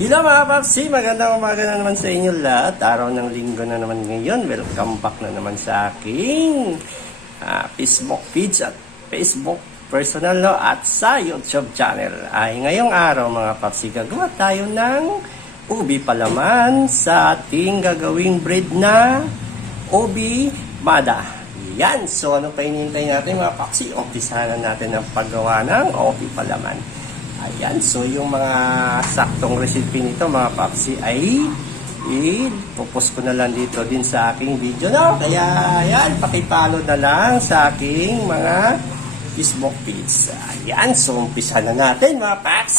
Hello mga papsi, magandang umaga na naman sa inyo lahat. Araw ng linggo na naman ngayon. Welcome back na naman sa aking ah, Facebook feeds at Facebook personal no, at sa YouTube channel. Ay ngayong araw mga papsi, gagawa tayo ng ubi palaman sa ating gagawing bread na ubi bada. Yan, so ano pa hinihintay natin mga papsi? Umpisahan na natin ang paggawa ng ubi palaman. Ayan, so yung mga saktong recipe nito mga papsi ay i-popost ko na lang dito din sa aking video no? Kaya ayan, pakipalo na lang sa aking mga Facebook feeds. Ayan, so umpisa na natin mga paps.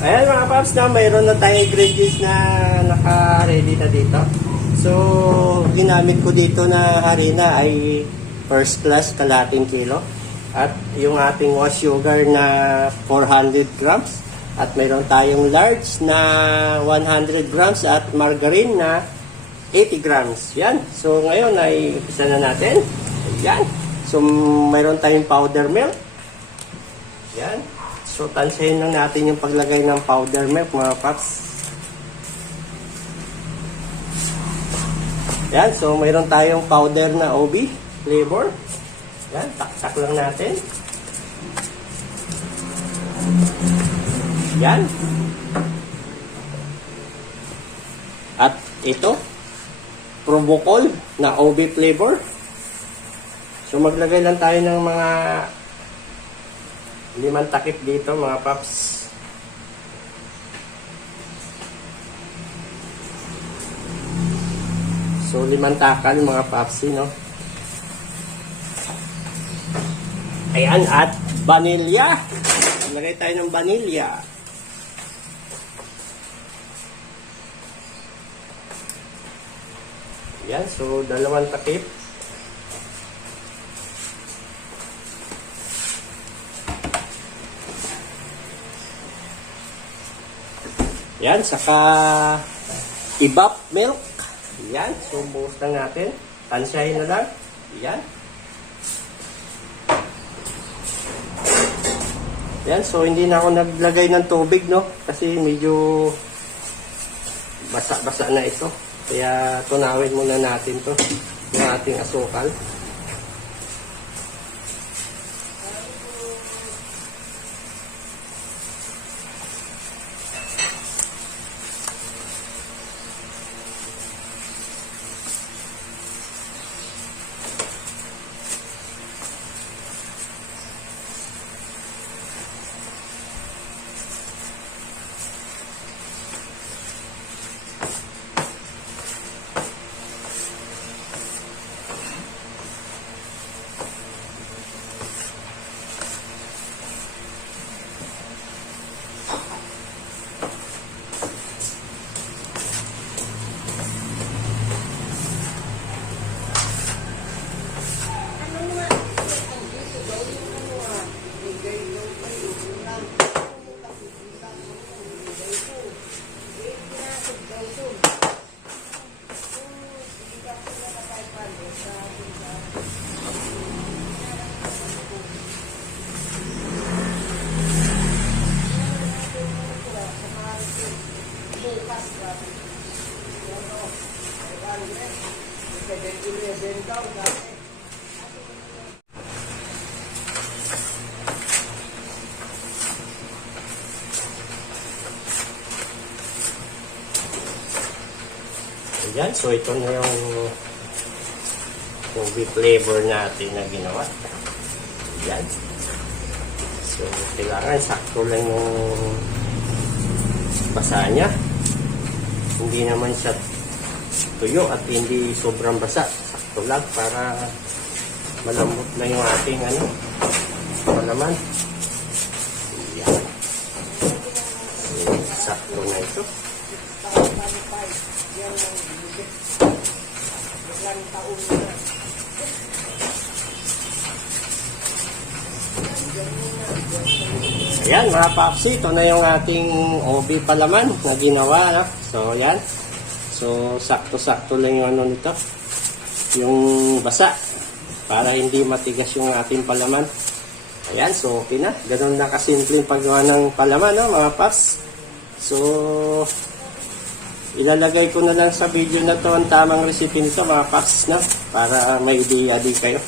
Ayan mga paps na mayroon na tayong ingredients na naka-ready na dito. So, ginamit ko dito na harina ay first class kalating kilo. At yung ating wash sugar na 400 grams. At mayroon tayong large na 100 grams at margarine na 80 grams. Yan. So, ngayon ay isa na natin. Yan. So, mayroon tayong powder milk. Yan. So, tansayin lang natin yung paglagay ng powder milk, mga paps. Yan. So, mayroon tayong powder na OB flavor. Yan. Taktak lang natin. Yan. At ito, Provocol na OB flavor. So maglagay lang tayo ng mga limang takip dito mga paps. So limang takal mga papsi no. Ayan at vanilya. Maglagay tayo ng vanilya. Yan, so dalawang takip. Yan, saka ibap milk. Yan, so buhos na natin. Tansyahin na lang. Yan. Yan, so hindi na ako naglagay ng tubig, no? Kasi medyo basa-basa na ito. Kaya tunawin muna natin to yung ating asukal. Ayan, so ito na yung movie flavor natin na ginawa. Ayan. So, kailangan sakto lang yung basa niya. Hindi naman siya tuyo at hindi sobrang basa. Lang para malambot na yung ating ano, malaman. Ayan. So, sakto na ito. Ayan mga papsi, ito na yung ating OB palaman na ginawa. No? So yan. So sakto-sakto lang yung ano nito. Yung basa. Para hindi matigas yung ating palaman. Ayan, so okay na. Ganun na kasimple yung paggawa ng palaman, no, mga paps. So, ilalagay ko na lang sa video na to ang tamang recipe nito, mga paps, no? Para may idea din kayo.